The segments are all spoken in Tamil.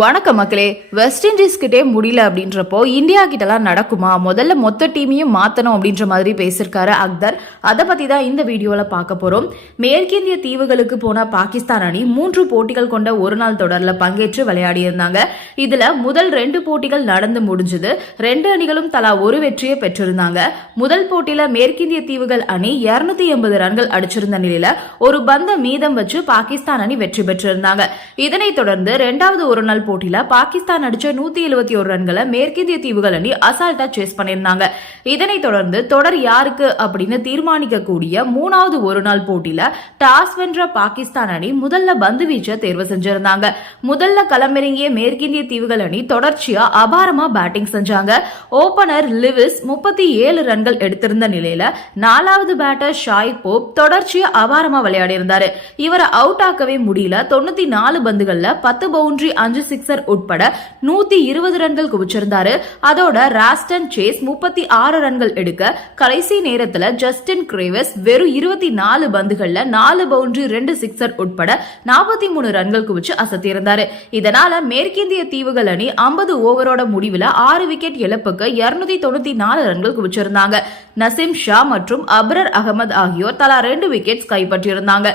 வணக்கம் மக்களே. வெஸ்ட் இண்டீஸ் கிட்டே முடியல அப்படின்றப்போ இந்தியா கிட்டலாம் நடக்குமா? முதல்ல மொத்த டீமையும் மாத்தணும் அப்படின்ற மாதிரி பேசியிருக்காரு அக்தர். அதை பத்தி தான் இந்த வீடியோல பார்க்க போறோம். மேற்கிந்திய தீவுகளுக்கு போன பாகிஸ்தான் அணி மூன்று போட்டிகள் கொண்ட ஒரு நாள் தொடர்ல பங்கேற்று விளையாடி இருந்தாங்க இதுல முதல் ரெண்டு போட்டிகள் நடந்து முடிஞ்சது. ரெண்டு அணிகளும் தலா ஒரு வெற்றியை பெற்றிருந்தாங்க. முதல் போட்டியில மேற்கிந்திய தீவுகள் அணி இருநூத்தி எண்பது ரன்கள் அடிச்சிருந்த நிலையில ஒரு பந்த மீதம் வச்சு பாகிஸ்தான் அணி வெற்றி பெற்றிருந்தாங்க. இதனைத் தொடர்ந்து இரண்டாவது ஒரு நாள் போட்டியில பாகிஸ்தான் அடிச்ச நூத்தி எழுபத்தி ஒரு ரன்களை மேற்கிந்திய தீவுகள் அணி அசால்ட்டா சேஸ் பண்ணியிருந்தாங்க. இதனைத் தொடர்ந்து தொடர் யாருக்கு அப்படின்னு தீர்மானிக்கக்கூடிய மூணாவது ஒரு நாள் போட்டியில டாஸ் வென்ற பாகிஸ்தான் அணி முதல்ல பந்து வீச்ச தேர்வு செஞ்சிருந்தாங்க. முதல்ல களமிறங்கிய மேற்கிந்திய தீவுகள் அணி தொடர்ச்சியா அபாரமா பேட்டிங் செஞ்சாங்க. ஓபனர் லிவிஸ் முப்பத்தி ஏழு ரன்கள் எடுத்திருந்த நிலையில நாலாவது பேட்டர் ஷாய் போப் தொடர்ச்சியா அபாரமா விளையாடி இருந்தாரு இவரை அவுட் ஆக்கவே முடியல. தொண்ணூத்தி நாலு பந்துகள்ல பத்து பவுண்டரி அஞ்சு சிக்ஸர் உட்பட நூத்தி இருபது ரன்கள் குவிச்சிருந்தாரு. அதோட ராஸ்டன் சேஸ் முப்பத்தி ஆறு ரன்கள் எடுக்க கடைசி நேரத்துல ஜஸ்டின் கிரேவஸ் வெறும் இருபத்தி நாலு பந்துகள்ல நாலு பவுண்டரி ரெண்டு சிக்ஸர் உட்பட நாற்பத்தி மூணு ரன்கள் குவிச்சு அசத்தியிருந்தாரு. இதனால மேற்கிந்திய தீவுகள் அணி ஐம்பது ஓவரோட முடிவில் ஆறு விக்கெட் இழப்புக்கு இருநூத்தி தொண்ணூத்தி நாலு ரன்கள் குவிச்சிருந்தாங்க. நசீம் ஷா மற்றும் அப்ரர் அகமது ஆகியோர் தலா ரெண்டு விக்கெட்ஸ் கைப்பற்றியிருந்தாங்க.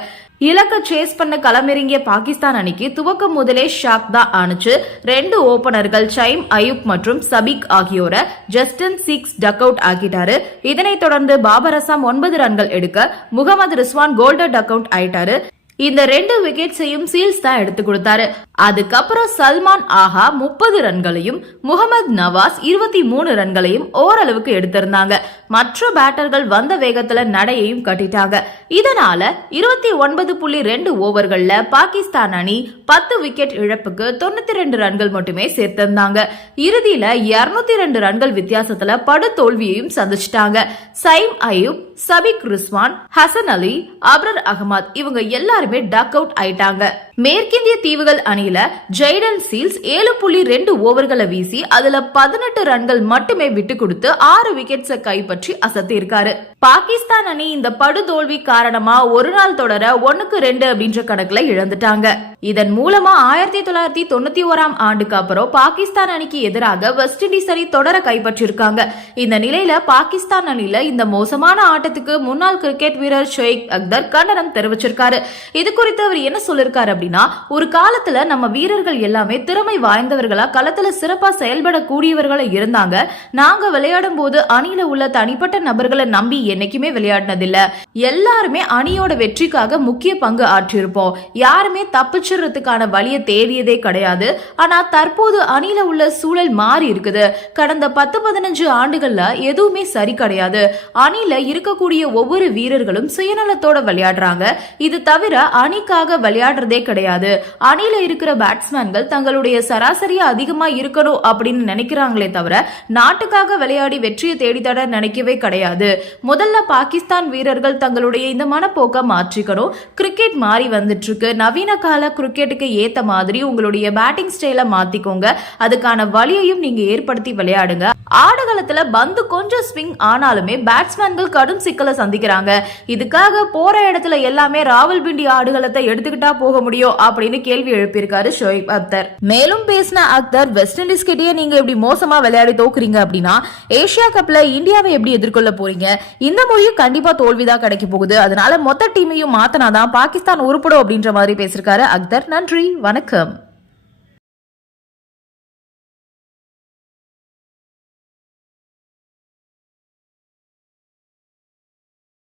இலக்க சேஸ் பண்ண களமிறங்கிய பாகிஸ்தான் அணிக்கு துவக்கம் முதலே ஷாக் தான் ஆணுச்சு. ரெண்டு ஓபனர்கள் ஷைம் அயூப் மற்றும் சபிக் ஆகியோரை ஜஸ்டின் சிக்ஸ் டக் அவுட் ஆக்கிட்டாரு. இதனைத் தொடர்ந்து பாபர் அசாம் ஒன்பது ரன்கள் எடுக்க Mohammad Rizwan golden duck out ஆயிட்டாரு. இந்த ரெண்டு விக்கெட்ஸையும் சீல்ஸ் தான் எடுத்து கொடுத்தாரு. அதுக்கப்புறம் சல்மான் ஆஹா முப்பது ரன்களையும் முகமது நவாஸ் இருபத்தி மூணு ரன்களையும் ஓரளவுக்கு எடுத்திருந்தாங்க. மற்ற பேட்டர்கள் வந்த வேகத்துல நடையையும் கட்டிட்டாங்க. இதனால இருபத்தி ஒன்பது புள்ளி ரெண்டு ஓவர்கள்ல பாகிஸ்தான் அணி பத்து விக்கெட் இழப்புக்கு தொண்ணூத்தி ரெண்டு ரன்கள் மட்டுமே சேர்த்திருந்தாங்க. இறுதியில இருநூத்தி ரெண்டு ரன்கள் வித்தியாசத்துல படு தோல்வியையும் சந்திச்சிட்டாங்க. சைம் அயூப் சபிக் ரிஸ்வான் ஹசன் அலி அப்ரர் அகமது இவங்க எல்லாரும் டக் அவுட் ஆயிட்டாங்க. மேற்கிந்திய தீவுகள் அணியில ஜெய்டன் சீல்ஸ் ஏழு புள்ளி ரெண்டு ஓவர்களை வீசி அதுல பதினெட்டு ரன்கள் மட்டுமே விட்டு கொடுத்து ஆறு விக்கெட்ஸை கைப்பற்றி அசத்தி இருக்காரு பாகிஸ்தான் அணி இந்த படுதோல்வி காரணமா ஒரு நாள் தொடர ஒன்னுக்கு ரெண்டு அப்படின்ற கணக்குல இழந்துட்டாங்க. இதன் மூலமா ஆயிரத்தி தொள்ளாயிரத்தி தொண்ணூத்தி ஓராம் ஆண்டுக்கு அப்புறம் பாகிஸ்தான் அணிக்கு எதிராக வெஸ்ட் இண்டீஸ் அணி தொடர கைப்பற்றிருக்காங்க. இந்த நிலையில பாகிஸ்தான் அணியில இந்த மோசமான ஆட்டத்துக்கு முன்னாள் கிரிக்கெட் வீரர் ஷேக் அக்தர் கண்டனம் தெரிவிச்சிருக்காரு. இது குறித்து அவர் என்ன சொல்லிருக்காரு அப்படின்னா ஒரு காலத்துல நம்ம வீரர்கள் எல்லாமே திறமை வாய்ந்தவர்களா களத்துல சிறப்பா செயல்படக்கூடியவர்களா இருந்தாங்க. நாங்க விளையாடும் போது அணியில உள்ள தனிப்பட்ட நபர்களை நம்பி என்னைக்குமே விளையாடினதில்ல. எல்லாருமே அணியோட வெற்றிக்காக முக்கிய பங்கு ஆற்றியிருப்போம். யாருமே தப்பிச்சிடுறதுக்கான வழியை தேடியதே கிடையாது. ஆனா தற்போது அணியில உள்ள சூழல் மாறி இருக்குது. கடந்த பத்து பதினஞ்சு ஆண்டுகள்ல எதுவுமே சரி கிடையாது. அணியில இருக்கக்கூடிய ஒவ்வொரு வீரர்களும் சுயநலத்தோட விளையாடுறாங்க. இது தவிர அணிக்காக விளையாடுறதே கிடையாது. அணியில இருக்கிற பேட்ஸ்மேன்கள் தங்களுடைய சராசரியா அதிகமா இருக்கணும் அப்படின்னு நினைக்கிறாங்களே தவிர நாட்டுக்காக விளையாடி வெற்றியை தேடித்தட நினைக்கவே கிடையாது. முதல்ல பாகிஸ்தான் வீரர்கள் தங்களுடைய இந்த மனப்போக்கை மாற்றிக்கணும். கிரிக்கெட் மாறி வந்துட்டு இருக்கு நவீன கால கிரிக்கெட்டுக்கு ஏத்த மாதிரி உங்களுடைய பேட்டிங் ஸ்டைல மாத்திக்கோங்க. அதுக்கான வழியையும் நீங்க ஏற்படுத்தி விளையாடுங்க. ஆடுகளத்துல பந்து கொஞ்சம் ஸ்விங் ஆனாலுமே பேட்ஸ்மேன்கள் கடும் சிக்கலை சந்திக்கிறாங்க. இதுக்காக போற இடத்துல எல்லாமே ராவல்பிண்டி ஆடுகளத்தை எடுத்துக்கிட்டா போக முடியும் அப்படின்னு கேள்வி எழுப்பியிருக்காரு ஷோயிப் அக்தர். மேலும் பேசின அக்தர் வெஸ்ட் இண்டீஸ் கிட்டேயே நீங்க இப்படி மோசமா விளையாடி தோக்குறீங்க அப்படின்னா ஏசியா கப்ல இந்தியாவை எப்படி எதிர்கொள்ள போறீங்க? இந்த முறையும் கண்டிப்பா தோல்விதான் கிடைக்க போகுது. அதனால மொத்த டீமையும் மாத்தினாதான் பாகிஸ்தான் உருப்படும் அப்படின்ற மாதிரி பேசியிருக்காரு அக்தர். நன்றி. வணக்கம்.